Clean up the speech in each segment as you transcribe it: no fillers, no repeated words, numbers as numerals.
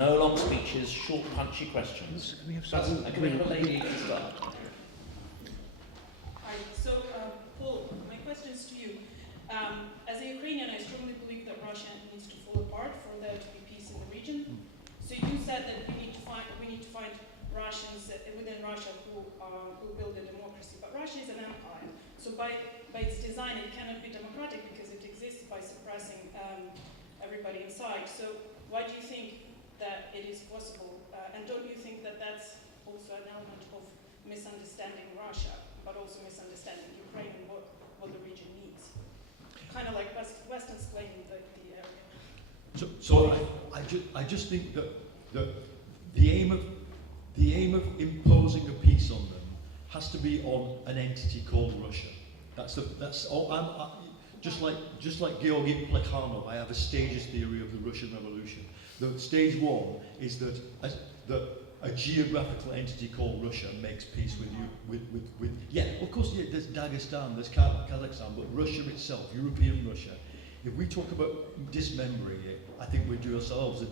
No long speeches, short, punchy questions. Can we have Can we have a lady to start? Hi. So, Paul, my question is to you. As a Ukrainian, I strongly believe that Russia needs to fall apart for there to be peace in the region. So you said that we need to find Russians within Russia who build a democracy. But Russia is an empire. So by its design, it cannot be democratic because it exists by suppressing everybody inside. So why do you think that it is possible? And don't you think that that's also an element of misunderstanding Russia, but also misunderstanding Ukraine and what the region needs? Kind of like Western's claiming the area. So I just think that the aim of imposing a peace on them has to be on an entity called Russia. That's all. Just like Georgy Plekhanov, I have a stages theory of the Russian Revolution. The stage one is that a geographical entity called Russia makes peace with you. Yeah, of course, yeah, there's Dagestan, there's Kazakhstan, but Russia itself, European Russia. If we talk about dismembering it, I think we do ourselves a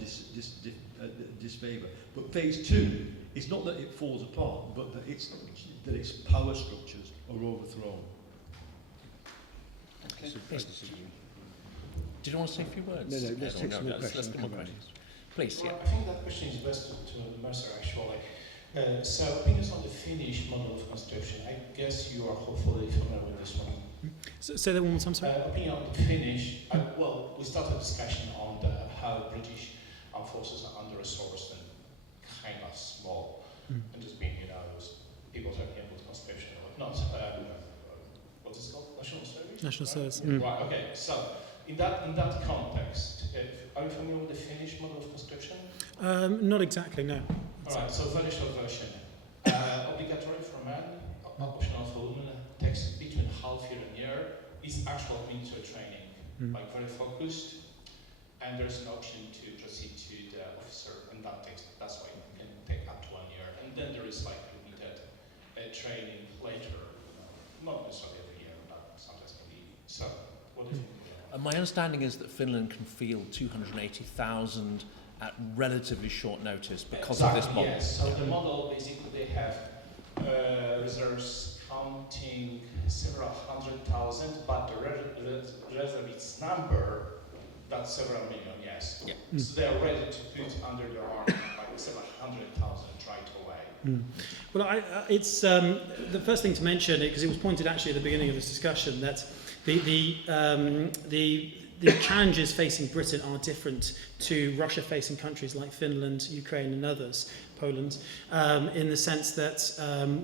disfavour. But phase two, it's not that it falls apart, but that its power structures are overthrown. Okay. Did you want to say a few words? No, let's take some more questions. Please, yeah. Well, I think that question is best to Macer, actually. So, opinions on the Finnish model of conscription. I guess you are hopefully familiar with this one. Say that one more time, sorry. Opinion on the Finnish. Well, we started a discussion on how British armed forces are under-resourced and kind of small, and just being, people talking about conscription and whatnot. What is it called? National service? National right? service. Right. Okay. So, in that context, are you familiar with the Finnish model of conscription? Not exactly, no. Alright, so very short version. Obligatory for men, optional for women, takes between half year and year, is actual military training, like very focused, and there's an option to proceed to the officer, and that's why it can take up to 1 year. And then there is like limited training later, not necessarily every year, but sometimes can be. So, what do you think? My understanding is that Finland can field 280,000 at relatively short notice because of this model. Yes, so the model basically they have reserves counting several 100,000, but the reservists number, that's several million, yes. Yeah. So they are ready to put under their army like several 100,000 right away. Well, it's the first thing to mention, because it was pointed actually at the beginning of this discussion, that the challenges facing Britain are different to Russia-facing countries like Finland, Ukraine and others, Poland, in the sense that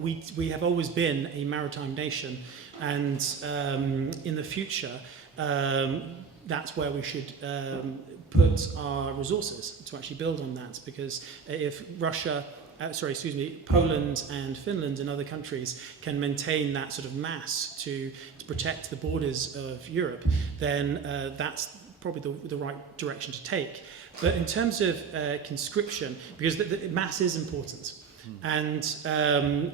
we have always been a maritime nation, and in the future that's where we should put our resources to actually build on that, because if Poland and Finland and other countries can maintain that sort of mass to protect the borders of Europe, then that's probably the right direction to take. But in terms of conscription, because the mass is important, and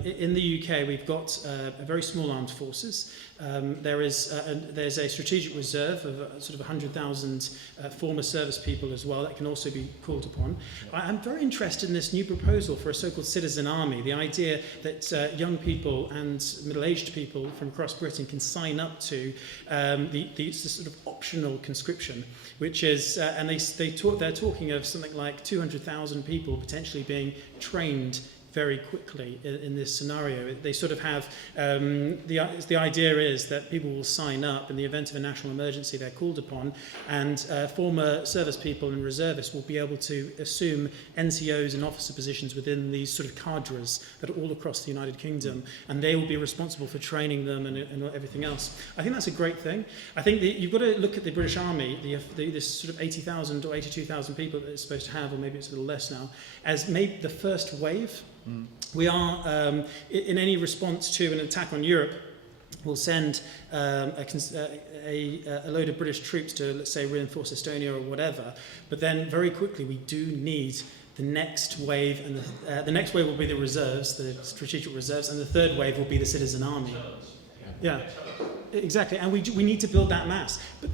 in the UK we've got a very small armed forces. There's a strategic reserve of sort of 100,000 former service people as well that can also be called upon. I'm very interested in this new proposal for a so-called citizen army, the idea that young people and middle-aged people from across Britain can sign up to the sort of optional conscription, which is, and they're talking of something like 200,000 people potentially being trained very quickly in this scenario. They sort of have, the idea is that people will sign up in the event of a national emergency they're called upon, and former service people and reservists will be able to assume NCOs and officer positions within these sort of cadres that are all across the United Kingdom, and they will be responsible for training them and everything else. I think that's a great thing. I think that you've got to look at the British Army, this sort of 80,000 or 82,000 people that it's supposed to have, or maybe it's a little less now, as maybe the first wave. We are, in any response to an attack on Europe, we'll send a load of British troops to, let's say, reinforce Estonia or whatever, but then very quickly we do need the next wave, and the next wave will be the reserves, the strategic reserves, and the third wave will be the citizen army. Yeah, exactly, and we need to build that mass. But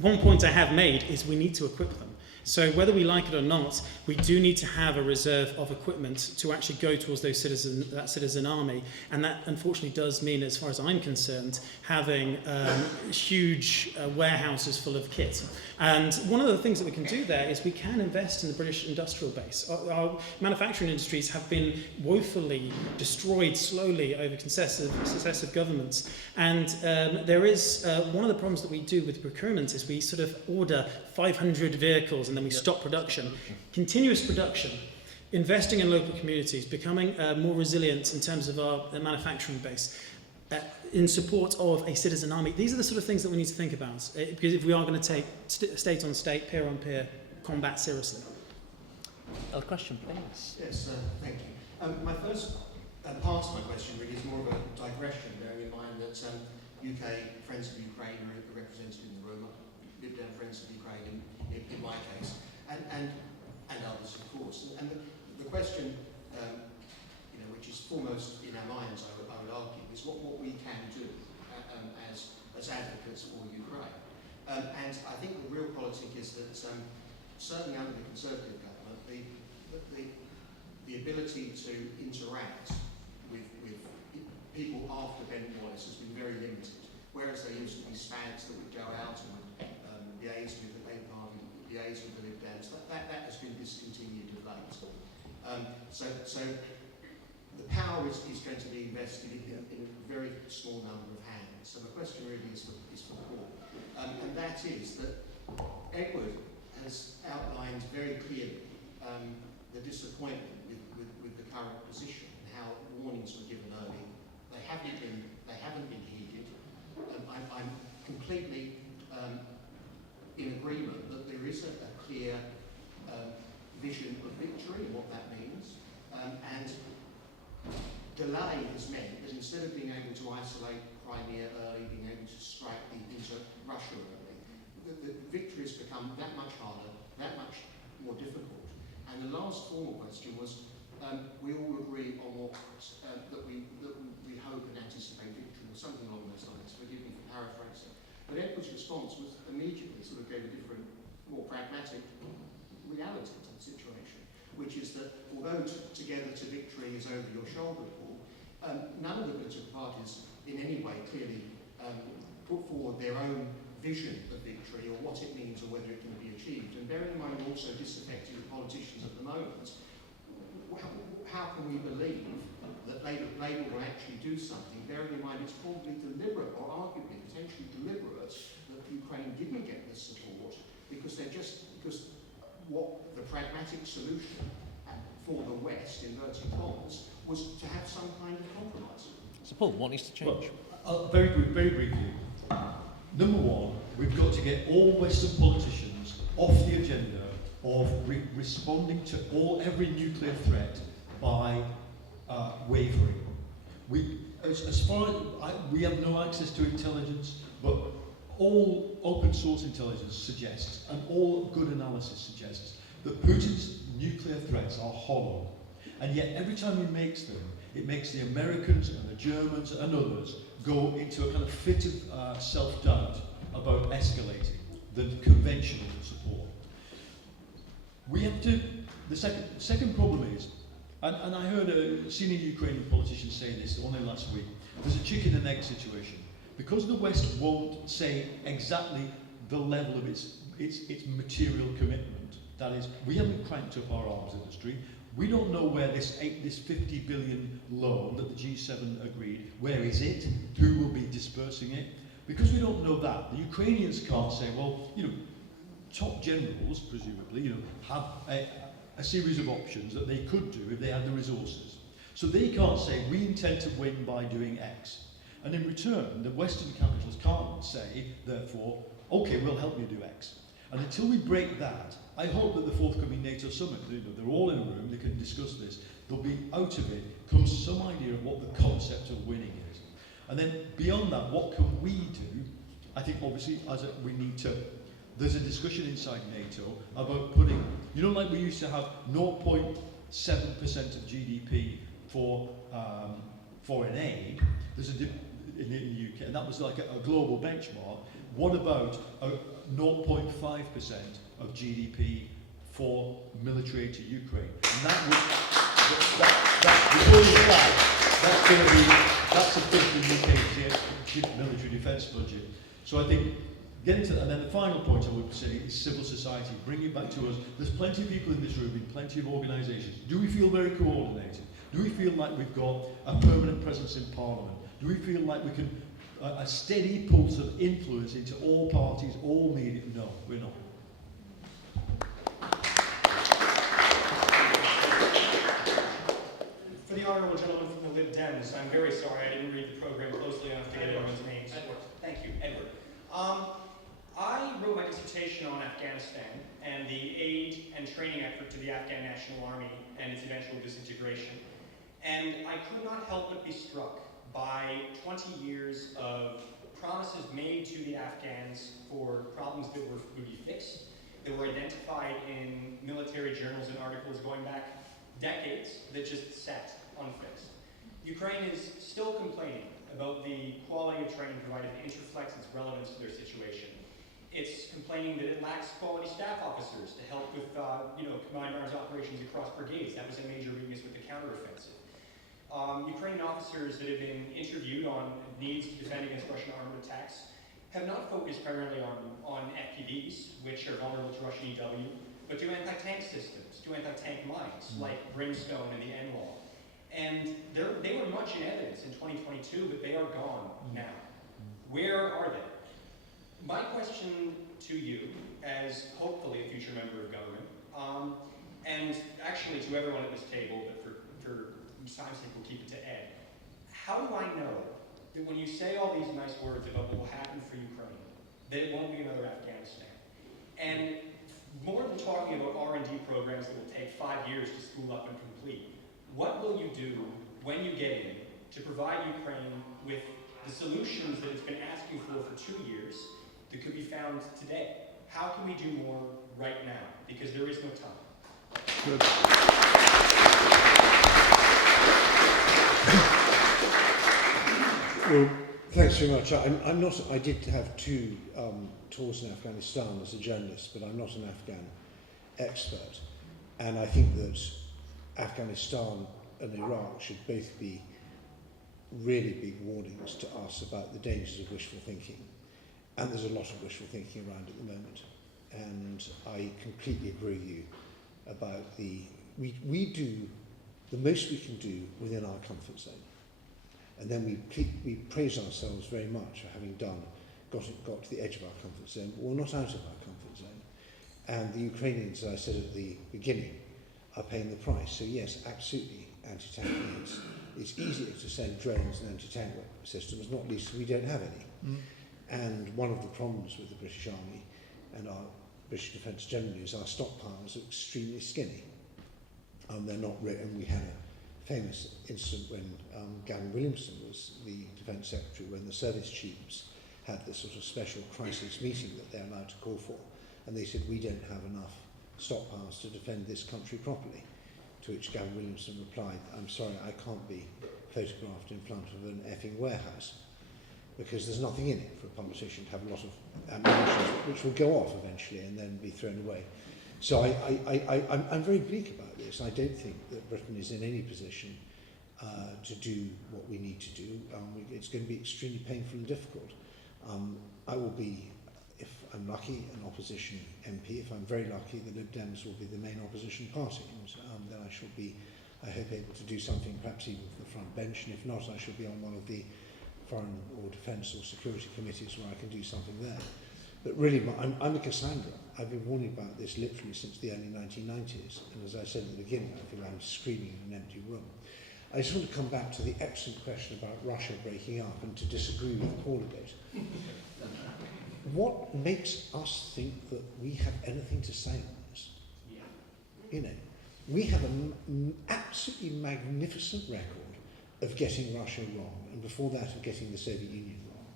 one point I have made is we need to equip them. So whether we like it or not, we do need to have a reserve of equipment to actually go towards that citizen army. And that unfortunately does mean, as far as I'm concerned, having huge warehouses full of kit. And one of the things that we can do there is we can invest in the British industrial base. Our manufacturing industries have been woefully destroyed slowly over successive governments. And there is one of the problems that we do with procurement is we sort of order 500 vehicles and then we stop production. Continuous production, investing in local communities, becoming more resilient in terms of our manufacturing base, in support of a citizen army. These are the sort of things that we need to think about, because if we are going to take state on state, peer on peer combat seriously. A question, please. Yes, thank you. My first part of my question really is more of a digression, bearing in mind that UK Friends of Ukraine are represented in the room, Lib Dem Friends of Ukraine in my case, and others, of course. And the question, which is foremost in our minds, I would argue, is what we can do as advocates for Ukraine. And I think the real politic is that certainly under the Conservative government, the ability to interact with people after Ben Wallace has been very limited. Whereas there used to be spags that would go out and would liaise with the Labour Party, liaise with the Lib Dems, that has been discontinued of late. So the power is going to be invested in a very small number of hands. So the question really is for Paul. And that is that Edward has outlined very clearly the disappointment with the current position and how warnings were given early. They haven't been heeded. I'm completely in agreement that there is a clear vision of victory and what that means. And delay has meant that instead of being able to isolate Crimea early, being able to strike into Russia early, the victory has become that much harder, that much more difficult. And the last formal question was, we all agree on what that we hope and anticipate victory, or something along those lines. Forgive me for paraphrasing. But Edward's response was immediately sort of gave a different, more pragmatic reality to the situation, which is that although together to victory is over your shoulder, Paul, none of the political parties in any way clearly put forward their own vision of victory or what it means or whether it can be achieved. And bearing in mind also disaffected politicians at the moment, how can we believe that Labour will actually do something, bearing in mind it's probably deliberate or arguably potentially deliberate that Ukraine didn't get this support because what the pragmatic solution for the West, inverted commas, was to have some kind of compromise. So Paul, what needs to change? Well, very briefly. Number one, we've got to get all Western politicians off the agenda of responding to every nuclear threat by wavering. We have no access to intelligence, but all open source intelligence suggests, and all good analysis suggests, that Putin's nuclear threats are hollow. And yet every time he makes them, it makes the Americans and the Germans and others go into a kind of fit of self-doubt about escalating the conventional support. We have to, the second problem is, and I heard a senior Ukrainian politician say this only last week, there's a chicken and egg situation. Because the West won't say exactly the level of its material commitment, that is, we haven't cranked up our arms industry, we don't know where this 50 billion loan that the G7 agreed, where is it, who will be dispersing it? Because we don't know that, the Ukrainians can't say, well, top generals, presumably, have a series of options that they could do if they had the resources. So they can't say, we intend to win by doing X. And in return, the Western capitalists can't say, therefore, okay, we'll help you do X. And until we break that, I hope that the forthcoming NATO summit, they're all in a room, they can discuss this, there'll be out of it comes some idea of what the concept of winning is. And then beyond that, what can we do? I think obviously we need to, there's a discussion inside NATO about putting, like we used to have 0.7% of GDP for foreign aid, there's in the UK, and that was like a global benchmark. What about 0.5% of GDP for military aid to Ukraine. And that would, before you start, that's a bit of the UK military defence budget. So I think, getting to that, and then the final point I would say is civil society. Bring it back to us. There's plenty of people in this room, in plenty of organisations. Do we feel very coordinated? Do we feel like we've got a permanent presence in Parliament? Do we feel like we can, a steady pulse of influence into all parties, all media? No, we're not. For the honourable gentleman from the Lib Dems, I'm very sorry I didn't read the programme closely enough to get everyone's names. Edward. Thank you, Edward. I wrote my dissertation on Afghanistan and the aid and training effort to the Afghan National Army and its eventual disintegration. And I could not help but be struck by 20 years of promises made to the Afghans for problems that would be fixed, that were identified in military journals and articles going back decades that just sat unfixed. Ukraine is still complaining about the quality of training provided to Interflex and its relevance to their situation. It's complaining that it lacks quality staff officers to help with combined arms operations across brigades. That was a major weakness with the counteroffensive. Ukrainian officers that have been interviewed on needs to defend against Russian armored attacks have not focused primarily on FPVs, which are vulnerable to Russian EW, but do anti-tank systems, do anti-tank mines, like Brimstone and the N-Wall. And they were much in evidence in 2022, but they are gone now. Where are they? My question to you, as hopefully a future member of government, and actually to everyone at this table, but for time's sake we'll keep it to Ed. How do I know that when you say all these nice words about what will happen for Ukraine, that it won't be another Afghanistan? And more than talking about R&D programs that will take 5 years to spool up and complete, what will you do when you get in to provide Ukraine with the solutions that it's been asking for 2 years that could be found today? How can we do more right now? Because there is no time. Good. Well, thanks very much. I'm not. I did have 2 tours in Afghanistan as a journalist, but I'm not an Afghan expert. And I think that Afghanistan and Iraq should both be really big warnings to us about the dangers of wishful thinking. And there's a lot of wishful thinking around at the moment. And I completely agree with you about we do the most we can do within our comfort zone. And then we praise ourselves very much for having got to the edge of our comfort zone, but we're not out of our comfort zone. And the Ukrainians, as I said at the beginning, are paying the price. So yes, absolutely, anti-tank units. It's easier to send drones and anti-tank systems, not least we don't have any. And one of the problems with the British Army and our British defence generally is our stockpiles are extremely skinny. They're not, and we had a famous incident when Gavin Williamson was the Defence Secretary, when the service chiefs had this sort of special crisis meeting that they're allowed to call for, and they said, we don't have enough stockpiles to defend this country properly. To which Gavin Williamson replied, I'm sorry, I can't be photographed in front of an effing warehouse, because there's nothing in it for a politician to have a lot of ammunition, which will go off eventually and then be thrown away. So I'm very bleak about this. I don't think that Britain is in any position to do what we need to do. It's going to be extremely painful and difficult. I will be, if I'm lucky, an opposition MP. If I'm very lucky, the Lib Dems will be the main opposition party. And then I shall be, I hope, able to do something perhaps even for the front bench. And if not, I shall be on one of the foreign or defence or security committees where I can do something there. But really, I'm a Cassandra. I've been warning about this literally since the early 1990s. And as I said at the beginning, I feel I'm screaming in an empty room. I just want to come back to the excellent question about Russia breaking up and to disagree with Paul a bit. What makes us think that we have anything to say on this? Yeah. You know, we have an absolutely magnificent record of getting Russia wrong, and before that of getting the Soviet Union wrong.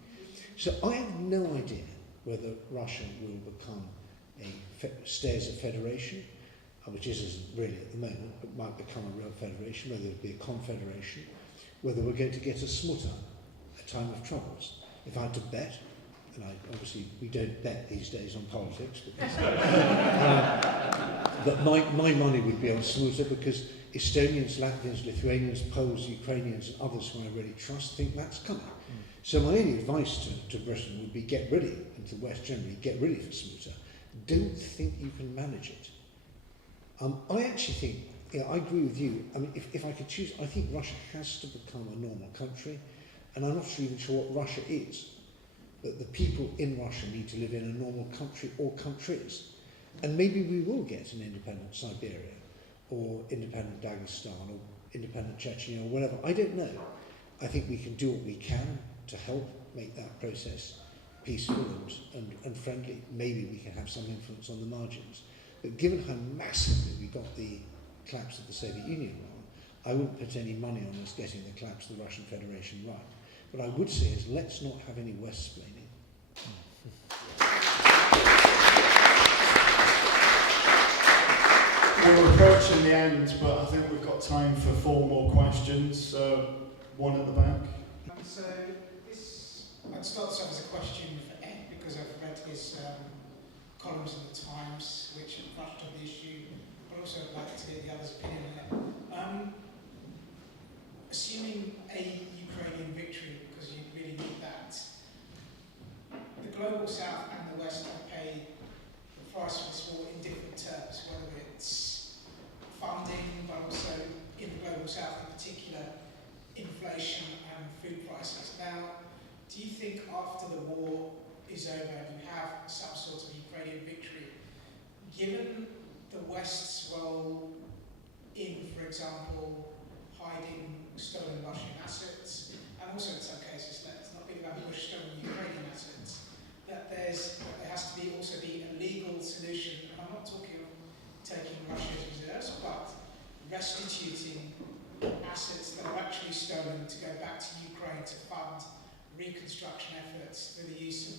So I have no idea whether Russia will become stay as a federation, which isn't really at the moment, but might become a real federation, whether it be a confederation, whether we're going to get a smuta, a time of troubles. If I had to bet, and obviously we don't bet these days on politics, but my money would be on Smuta because Estonians, Latvians, Lithuanians, Poles, Ukrainians and others who I really trust think that's coming. So my only advice to Britain would be get ready, and to the West generally, get ready for Smuta. Don't think you can manage it. I actually think, I agree with you. I mean, if I could choose, I think Russia has to become a normal country, and I'm not even sure what Russia is. But the people in Russia need to live in a normal country or countries. And maybe we will get an independent Siberia, or independent Dagestan, or independent Chechnya, or whatever. I don't know. I think we can do what we can to help make that process peaceful and friendly. Maybe we can have some influence on the margins. But given how massively we got the collapse of the Soviet Union wrong, I wouldn't put any money on us getting the collapse of the Russian Federation right. What I would say is let's not have any West-splaining. We're approaching the end, but I think we've got time for 4 more questions. One at the back. So I'd start this off as a question for Ed, because I've read his columns in the Times, which have touched on the issue, but also I'd like to hear the others' opinion on it. Assuming a Ukrainian victory, because you really need that, the global south and the west have paid the price for this war in different terms, whether it's funding, but also in the global south in particular, inflation and food prices. Now, do you think after the war is over and you have some sort of Ukrainian victory, given the West's role in, for example, hiding stolen Russian assets, and also in some cases, let's not think about Bush stolen Ukrainian assets, that there has to also be a legal solution, and I'm not talking of taking Russia's reserves, but restituting assets that are actually stolen to go back to Ukraine to fund reconstruction efforts through the use of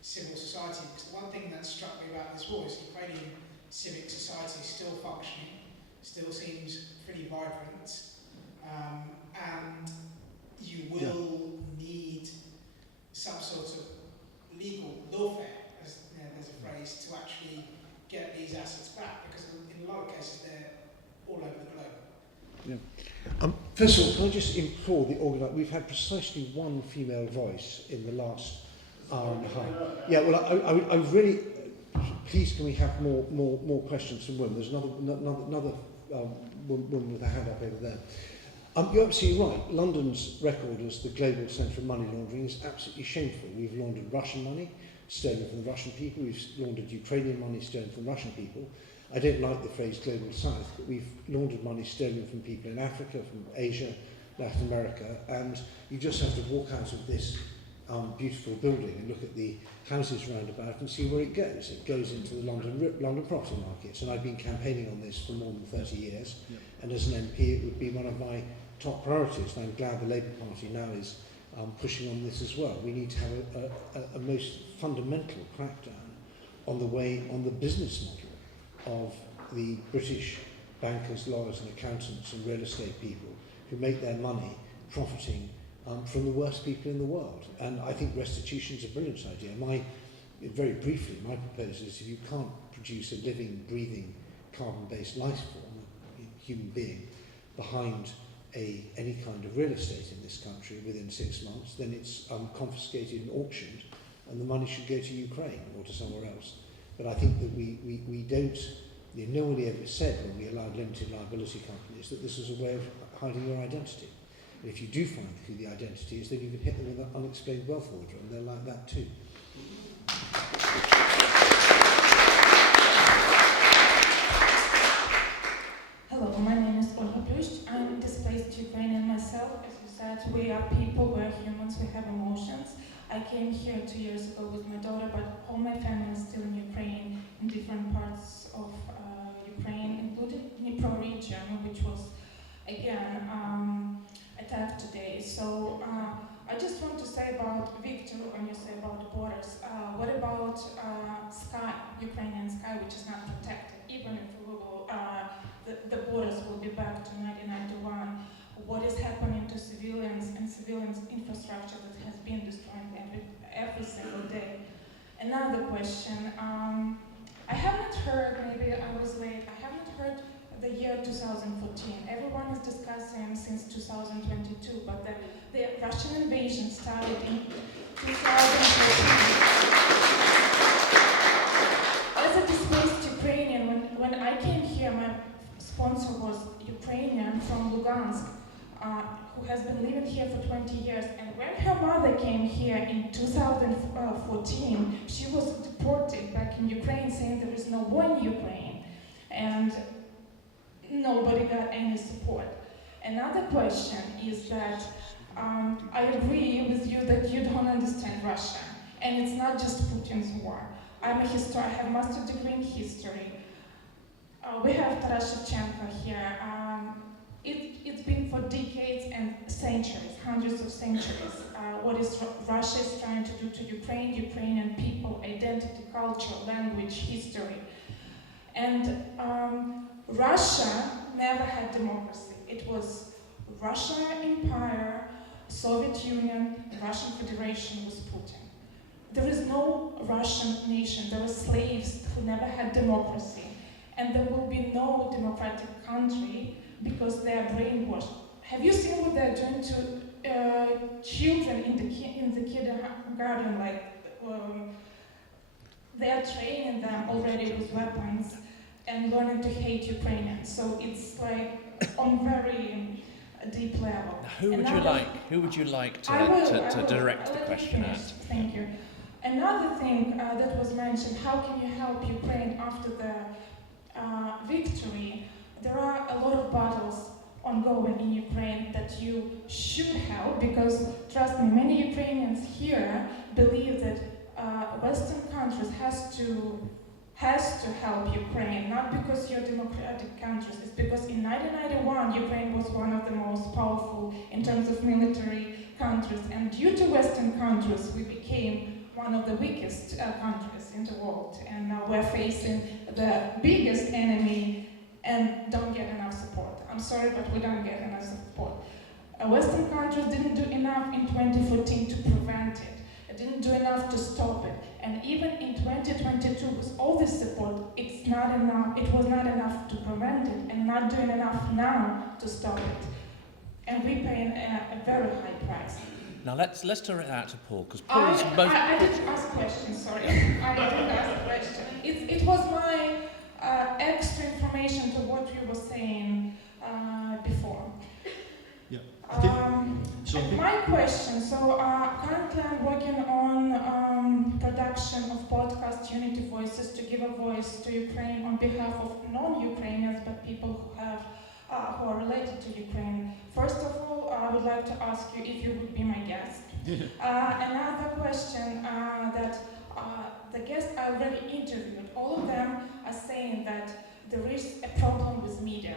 civil society. Because the one thing that struck me about this war is Ukrainian civic society is still functioning, still seems pretty vibrant, and you will need some sort of legal lawfare, as there's a phrase, to actually get these assets back, because in a lot of cases they're all over the globe. Yeah. First of all, can I just implore the organiser, we've had precisely one female voice in the last hour and a half. Yeah, well, I really, please can we have more questions from women? There's another woman with a hand up over there. You're absolutely right. London's record as the global centre of money laundering is absolutely shameful. We've laundered Russian money, stolen from the Russian people. We've laundered Ukrainian money, stolen from Russian people. I don't like the phrase global south, but we've laundered money stolen from people in Africa, from Asia, Latin America, and you just have to walk out of this beautiful building and look at the houses round about and see where it goes. It goes into the London property markets, and I've been campaigning on this for more than 30 years, and as an MP it would be one of my top priorities, and I'm glad the Labour Party now is pushing on this as well. We need to have a most fundamental crackdown on the business model of the British bankers, lawyers and accountants and real estate people who make their money profiting from the worst people in the world. And I think restitution is a brilliant idea. Very briefly, my proposal is if you can't produce a living, breathing, carbon-based life form, a human being, behind any kind of real estate in this country within 6 months, then it's confiscated and auctioned, and the money should go to Ukraine or to somewhere else. But I think that we don't, no one ever said when we allowed limited liability companies that this was a way of hiding your identity. And if you do find who the identity is, then you can hit them with an unexplained wealth order, and they're like that too. Hello, my name is Olga Plush. I'm displaced Ukrainian myself. As you said, we are people, we are humans, we have emotions. I came here 2 years ago with my daughter, but all my family is still in Ukraine, in different parts of Ukraine, including Dnipro region, which was, again, attacked today. So I just want to say about Victor, when you say about the borders, what about sky, Ukrainian sky, which is not protected, even if we will, the borders will be back to 1991. What is happening to civilians and civilians' infrastructure that has been destroyed every single day? another question. I haven't heard, maybe I was late, I haven't heard the year 2014. Everyone is discussing since 2022, but the Russian invasion started in 2014. As a displaced Ukrainian, when I came here, my sponsor was Ukrainian from Lugansk, who has been living here for 20 years. And when her mother came here in 2014, she was deported back in Ukraine, saying there is no war in Ukraine. And nobody got any support. Another question is that I agree with you that you don't understand Russia. And it's not just Putin's war. I'm a historian, I have a master's degree in history. We have Taras Shevchenko here. It's been for decades and centuries, hundreds of centuries, what is Russia is trying to do to Ukraine, Ukrainian people, identity, culture, language, history. And Russia never had democracy. It was Russian Empire, Soviet Union, Russian Federation with Putin. There is no Russian nation. There were slaves who never had democracy. And there will be no democratic country because they are brainwashed. Have you seen what they're doing to children in the kindergarten? Like they are training them already with weapons and learning to hate Ukrainians. So it's like on very deep level. Now, who would you like to direct the question at? Thank you. Another thing that was mentioned: how can you help Ukraine after the victory? There are a lot of battles ongoing in Ukraine that you should help, because trust me, many Ukrainians here believe that Western countries has to help Ukraine, not because you're democratic countries. It's because in 1991 Ukraine was one of the most powerful in terms of military countries, and due to Western countries we became one of the weakest countries in the world, and now we're facing the biggest enemy and don't get enough support. I'm sorry, but we don't get enough support. Western countries didn't do enough in 2014 to prevent it. It didn't do enough to stop it. And even in 2022, with all this support, it's not enough. It was not enough to prevent it, and not doing enough now to stop it. And we're paying a very high price. Now let's direct that to Paul, because Paul's I didn't ask questions, sorry. I didn't ask a question. It was my extra information to what you were saying before. Yeah. My question, currently I'm working on production of podcast Unity Voices to give a voice to Ukraine on behalf of non-Ukrainians, but people who are related to Ukraine. First of all, I would like to ask you if you would be my guest. Another question that the guests I already interviewed, all of them are saying that there is a problem with media.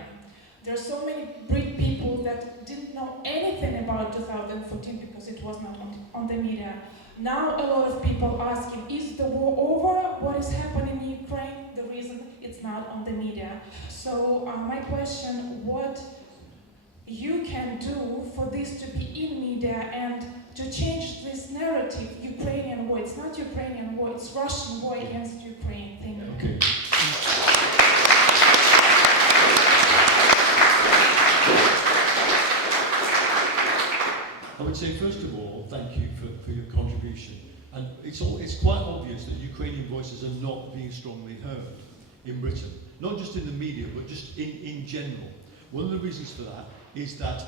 There are so many Brit people that didn't know anything about 2014 because it was not on the media. Now a lot of people asking, is the war over? What is happening in Ukraine? The reason it's not on the media. So my question, what you can do for this to be in media and to change this narrative, Ukrainian war. It's not Ukrainian war, it's Russian war against Ukraine. Thank you. Okay. I would say, first of all, thank you for your contribution. And it's quite obvious that Ukrainian voices are not being strongly heard in Britain. Not just in the media, but just in general. One of the reasons for that is that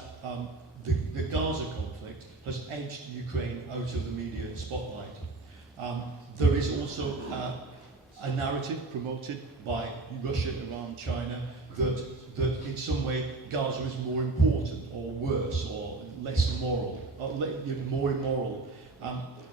the Gaza conflict has edged Ukraine out of the media spotlight. There is also a narrative promoted by Russia, Iran, China that in some way Gaza is more important or worse or less moral, or more immoral.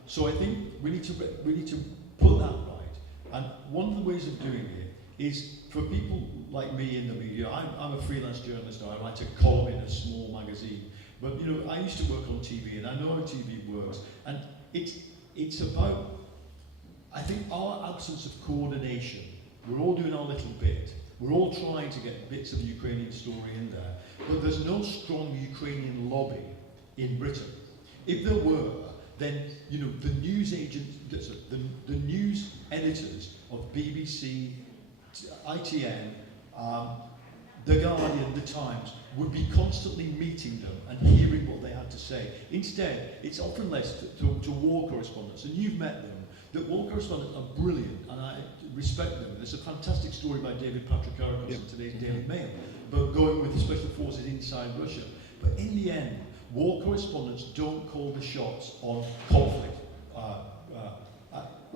So I think we need to put that right. And one of the ways of doing it is for people like me in the media. I'm a freelance journalist now. I write a column in a small magazine. But I used to work on TV, and I know how TV works. And it's about, I think, our absence of coordination. We're all doing our little bit. We're all trying to get bits of the Ukrainian story in there. But there's no strong Ukrainian lobby in Britain. If there were, then, you know, the news agents, the news editors of BBC, ITN, The Guardian, The Times, would be constantly meeting them and hearing what they had to say. Instead, it's often left to war correspondents, and you've met them, that war correspondents are brilliant, and I respect them. There's a fantastic story by David Patrikarakos in today's Daily Mail about going with the special forces inside Russia. But in the end, war correspondents don't call the shots on conflict.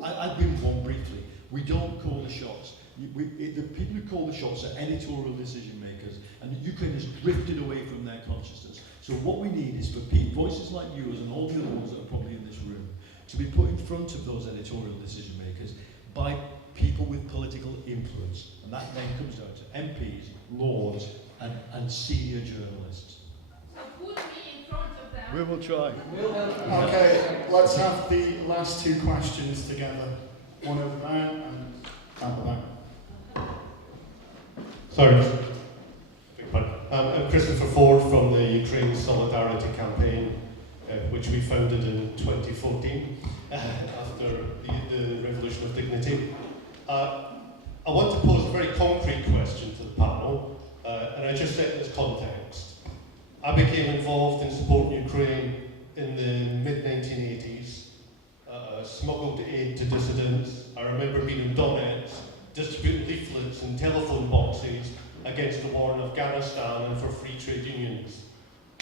I've been one briefly. We don't call the shots. The people who call the shots are editorial decision makers, and Ukraine has drifted away from their consciousness. So what we need is for voices like yours and all the other ones that are probably in this room to be put in front of those editorial decision makers by people with political influence. And that then comes down to MPs, lords, and senior journalists. So put me in front of them. We will try. Okay, let's have the last two questions together. One over there and at the back. Sorry. I'm Christopher Ford from the Ukraine Solidarity Campaign, which we founded in 2014 after the Revolution of Dignity. I want to pose a very concrete question to the panel, and I just set this context. I became involved in supporting Ukraine in the mid-1980s, smuggled aid to dissidents. I remember being in Donetsk, distributing leaflets and telephone boxes against the war in Afghanistan and for free trade unions.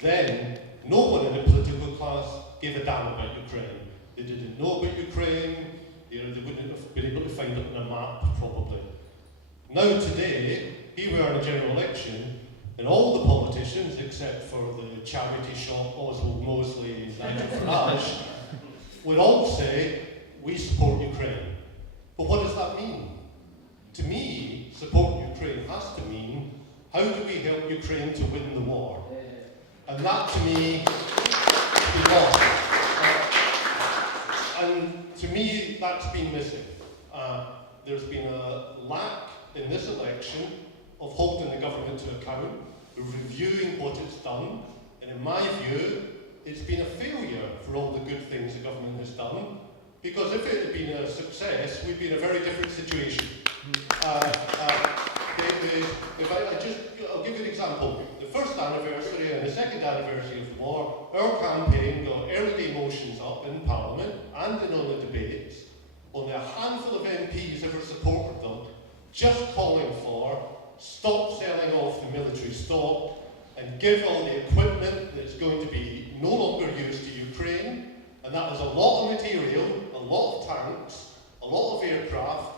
Then, no one in the political class gave a damn about Ukraine. They didn't know about Ukraine, they wouldn't have been able to find it on a map, probably. Now today, here we are in a general election, and all the politicians, except for the charity shop, Oswald Mosley and Nigel Farage, would all say, we support Ukraine. But what does that mean? To me, support Ukraine has to mean, how do we help Ukraine to win the war? And that, to me, is lost. And to me, that's been missing. There's been a lack in this election of holding the government to account, reviewing what it's done, and in my view, it's been a failure for all the good things the government has done, because if it had been a success, we'd be in a very different situation. I'll give you an example. The first anniversary and the second anniversary of the war, our campaign got early day motions up in Parliament and in all the debates. Only a handful of MPs ever supported them, just calling for stop selling off the military stock and give all the equipment that's going to be no longer used to Ukraine. And that is a lot of material, a lot of tanks, a lot of aircraft.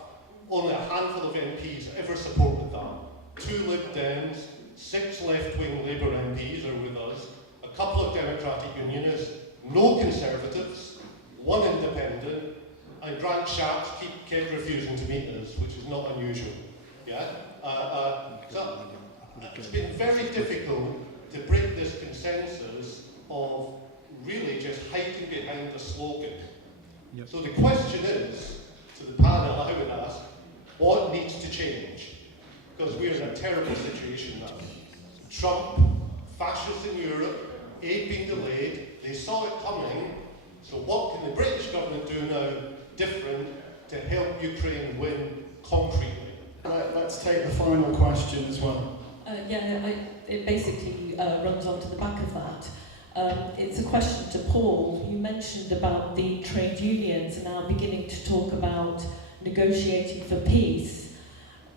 Only a handful of MPs ever supported that. 2 Lib Dems, 6 left-wing Labour MPs are with us, a couple of Democratic Unionists, no Conservatives, 1 Independent, and Grant Shapps kept refusing to meet us, which is not unusual. Yeah? So it's been very difficult to break this consensus of really just hiding behind a slogan. Yep. So the question is, to the panel, I would ask, what needs to change? Because we're in a terrible situation now. Trump, fascists in Europe, aid being delayed, they saw it coming, so what can the British government do now different to help Ukraine win concretely? Let's take the final question as well. It basically runs on to the back of that. It's a question to Paul. You mentioned about the trade unions now beginning to talk about negotiating for peace.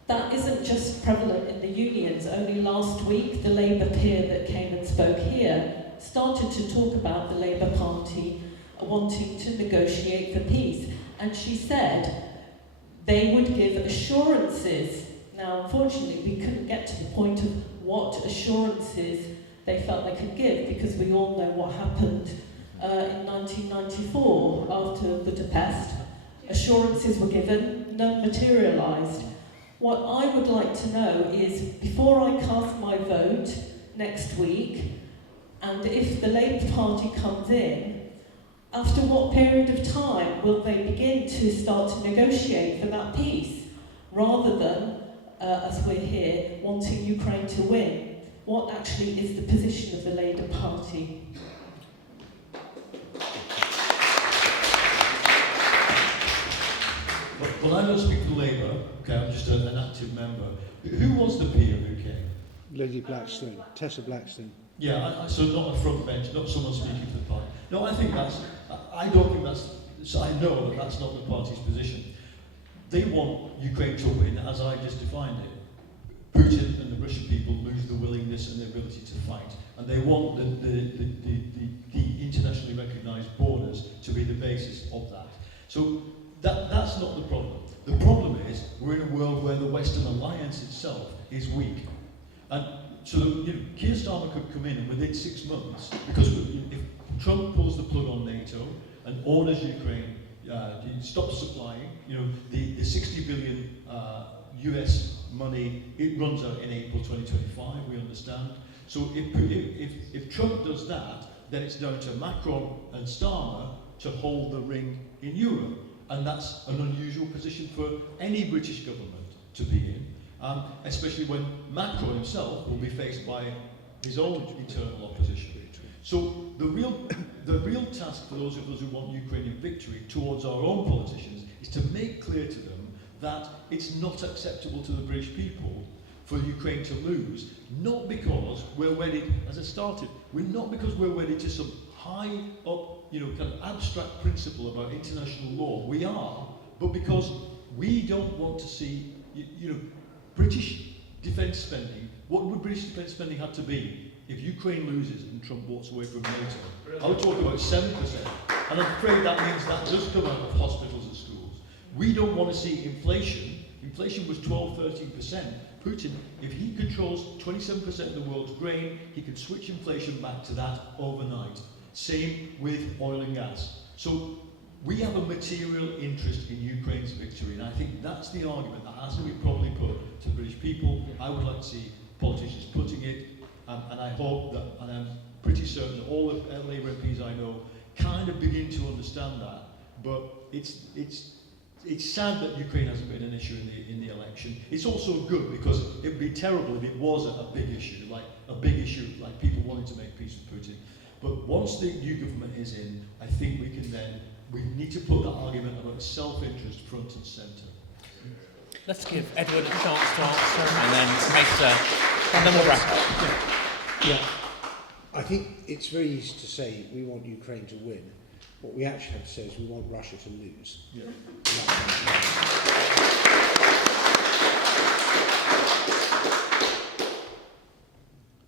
That isn't just prevalent in the unions. Only last week, the Labour peer that came and spoke here started to talk about the Labour Party wanting to negotiate for peace. And she said they would give assurances. Now, unfortunately, we couldn't get to the point of what assurances they felt they could give, because we all know what happened in 1994 after Budapest. Assurances were given, none materialised. What I would like to know is, before I cast my vote next week, and if the Labour Party comes in, after what period of time will they begin to start to negotiate for that peace, rather than, as we're here, wanting Ukraine to win? What actually is the position of the Labour Party? well, I don't speak for Labour, okay, I'm just an active member. Who was the peer who came? Lady Blackstone, Tessa Blackstone. Yeah, so not a front bench, not someone speaking for the party. No, I think I don't think so I know that that's not the party's position. They want Ukraine to win, as I just defined it. Putin and the Russian people lose the willingness and the ability to fight, and they want the internationally recognised borders to be the basis of that. So that's not the problem. The problem is we're in a world where the Western alliance itself is weak, and so Keir Starmer could come in and within 6 months, because if Trump pulls the plug on NATO and orders Ukraine stop supplying, the 60 billion US money, it runs out in April 2025, we understand. So if Trump does that, then it's down to Macron and Starmer to hold the ring in Europe. And that's an unusual position for any British government to be in, especially when Macron himself will be faced by his own internal opposition. So the real task for those of us who want Ukrainian victory towards our own politicians is to make clear to them that it's not acceptable to the British people for Ukraine to lose, not because we're wedded, as I started, not because we're wedded to some high up, kind of abstract principle about international law. We are, but because we don't want to see, British defence spending. What would British defence spending have to be if Ukraine loses and Trump walks away from NATO? I would talk about 7%, and I'm afraid that means that does come out of hospitals and schools. We don't want to see inflation. Inflation was 12-13%. Putin, if he controls 27% of the world's grain, he can switch inflation back to that overnight. Same with oil and gas. So we have a material interest in Ukraine's victory, and I think that's the argument that has to be properly put to the British people. I would like to see politicians putting it, and I hope that, and I'm pretty certain that all the Labour MPs I know kind of begin to understand that. But it's sad that Ukraine hasn't been an issue in the election. It's also good because it would be terrible if it was a big issue, like people wanting to make peace with Putin. But once the new government is in, I think we need to put that argument about self-interest front and centre. Let's give Edward a chance to answer, and then Macer, and then we'll wrap up. Yeah. I think it's very easy to say we want Ukraine to win. What we actually have to say is we want Russia to lose. Yeah.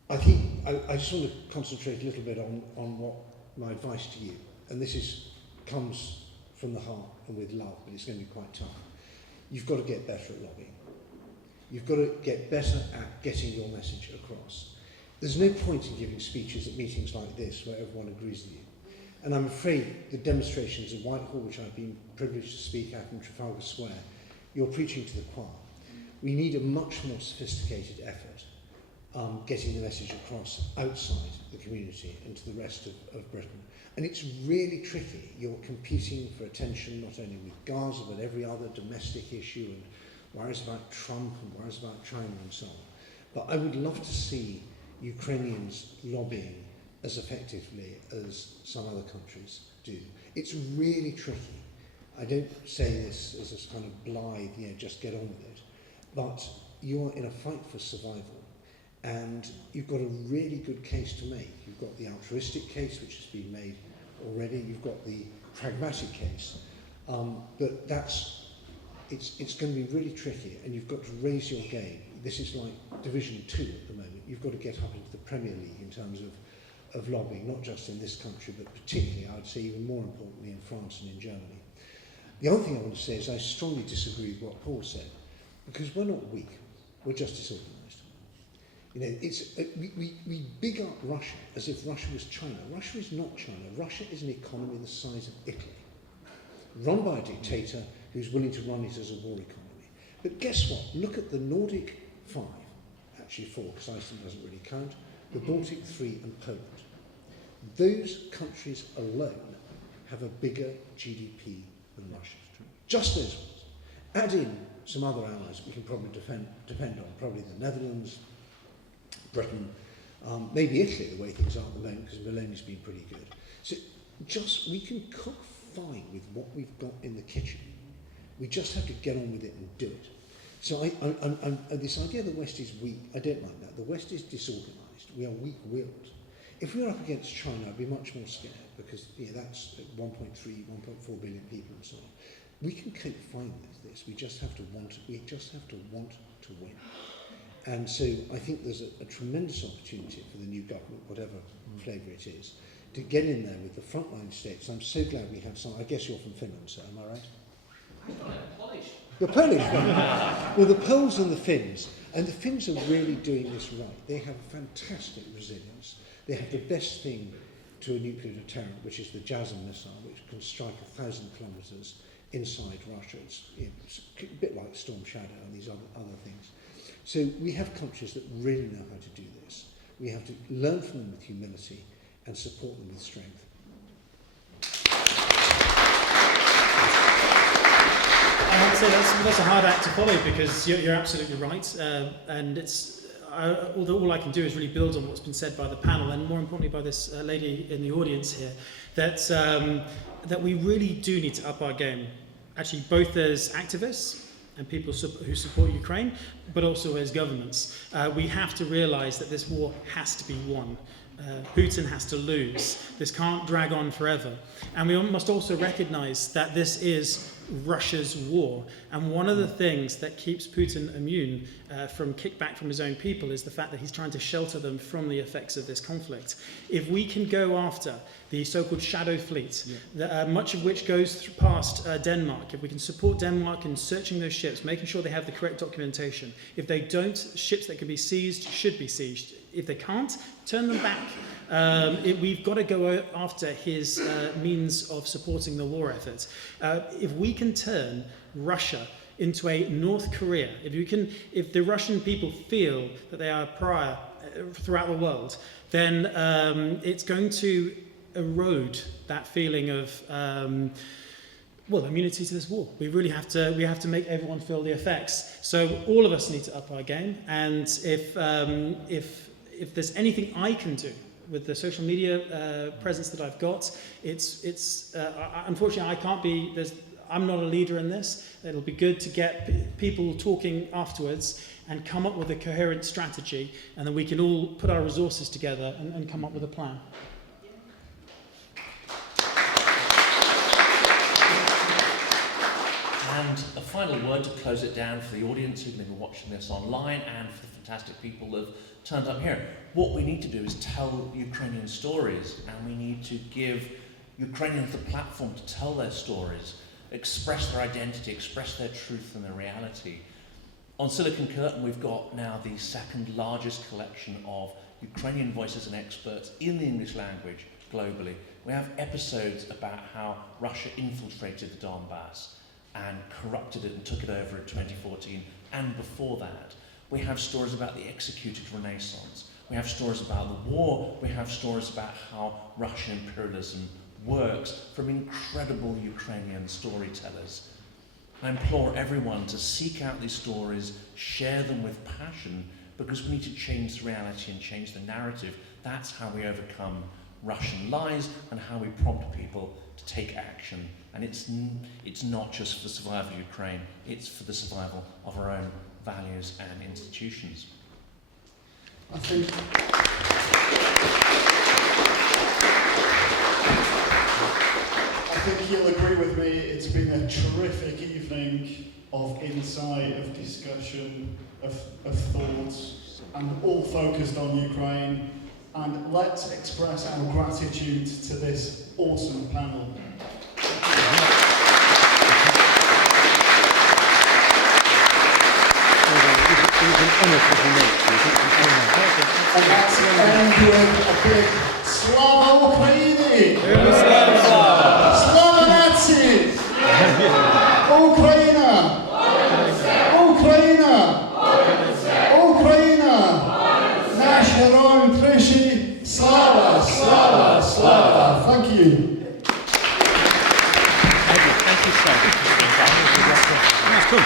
I think I just want to concentrate a little bit on what my advice to you, and this comes from the heart and with love, but it's going to be quite tough. You've got to get better at lobbying. You've got to get better at getting your message across. There's no point in giving speeches at meetings like this where everyone agrees with you. And I'm afraid the demonstrations in Whitehall, which I've been privileged to speak at in Trafalgar Square, you're preaching to the choir. We need a much more sophisticated effort getting the message across outside the community and to the rest of Britain. And it's really tricky. You're competing for attention not only with Gaza, but every other domestic issue, and worries about Trump and worries about China and so on. But I would love to see Ukrainians lobbying as effectively as some other countries do. It's really tricky. I don't say this as a kind of blithe, just get on with it. But you're in a fight for survival, and you've got a really good case to make. You've got the altruistic case, which has been made already. You've got the pragmatic case. But it's going to be really tricky, and you've got to raise your game. This is like Division 2 at the moment. You've got to get up into the Premier League in terms of lobbying, not just in this country, but particularly, I would say, even more importantly, in France and in Germany. The other thing I want to say is I strongly disagree with what Paul said, because we're not weak, we're just disorganised. We big up Russia as if Russia was China. Russia is not China. Russia is an economy the size of Italy, run by a dictator who's willing to run it as a war economy. But guess what? Look at the Nordic 5, actually 4, because Iceland doesn't really count, the Baltic 3 and Poland. Those countries alone have a bigger GDP than Russia. Just those ones. Add in some other allies we can probably depend on, probably the Netherlands, Britain, maybe Italy, the way things are at the moment, because Meloni's been pretty good. So we can cook fine with what we've got in the kitchen. We just have to get on with it and do it. So this idea the West is weak, I don't like that. The West is disorganised. We are weak-willed. If we were up against China, I'd be much more scared because that's 1.3, 1.4 billion people and so on. We can cope fine with this. We just have to want to win. And so I think there's a tremendous opportunity for the new government, whatever flavour it is, to get in there with the frontline states. I'm so glad we have some. I guess you're from Finland, sir, am I right? I'm Polish. You're Polish, right? Well, the Poles and the Finns are really doing this right. They have fantastic resilience. They have the best thing to a nuclear deterrent, which is the JASM missile, which can strike 1,000 kilometres inside Russia. It's a bit like Storm Shadow and these other things. So we have countries that really know how to do this. We have to learn from them with humility and support them with strength. I have to say that's a hard act to follow because you're absolutely right, and although all I can do is really build on what's been said by the panel and more importantly by this lady in the audience here, that we really do need to up our game, actually both as activists and people who support Ukraine, but also as governments. We have to realise that this war has to be won. Putin has to lose. This can't drag on forever. And we must also recognise that this is Russia's war. And one of the things that keeps Putin immune from kickback from his own people is the fact that he's trying to shelter them from the effects of this conflict. If we can go after the so-called shadow fleet, much of which goes past Denmark, if we can support Denmark in searching those ships, making sure they have the correct documentation, if they don't, ships that can be seized should be seized. If they can't, turn them back. We've got to go after his means of supporting the war effort. If we can turn Russia into a North Korea, if the Russian people feel that they are a pariah throughout the world, then it's going to erode that feeling of immunity to this war. We really have to make everyone feel the effects. So all of us need to up our game. And if there's anything I can do with the social media presence that I've got, unfortunately I can't be. I'm not a leader in this. It'll be good to get people talking afterwards and come up with a coherent strategy, and then we can all put our resources together and come up with a plan. And a final word to close it down for the audience who've been watching this online and for the fantastic people who have turned up here. What we need to do is tell Ukrainian stories, and we need to give Ukrainians the platform to tell their stories, express their identity, express their truth and their reality. On Silicon Curtain, we've got now the second largest collection of Ukrainian voices and experts in the English language globally. We have episodes about how Russia infiltrated the Donbass and corrupted it and took it over in 2014 and before that. We have stories about the executed Renaissance. We have stories about the war. We have stories about how Russian imperialism works from incredible Ukrainian storytellers. I implore everyone to seek out these stories, share them with passion, because we need to change the reality and change the narrative. That's how we overcome Russian lies and how we prompt people to take action. And it's not just for the survival of Ukraine, it's for the survival of our own values and institutions. I think you'll agree with me, it's been a terrific evening of insight, of discussion, of thoughts, and all focused on Ukraine. And let's express our gratitude to this awesome panel. And that's the end with a big Slava Ukraini! Slava Nazis! Ukraina! Ukraina! Ukraina! Nash Heroin Trishi! Slava! Slava! Slava! Thank you. Thank you so much. That's cool.